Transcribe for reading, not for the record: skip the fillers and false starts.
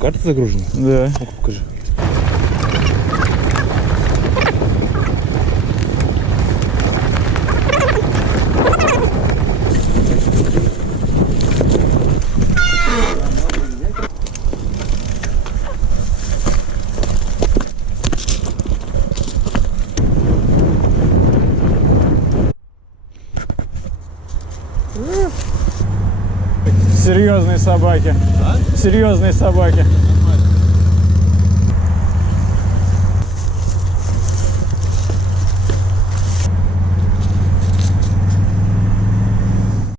карта загружена? Да. Ну-ка, покажи. Серьезные собаки. А? Серьезные собаки.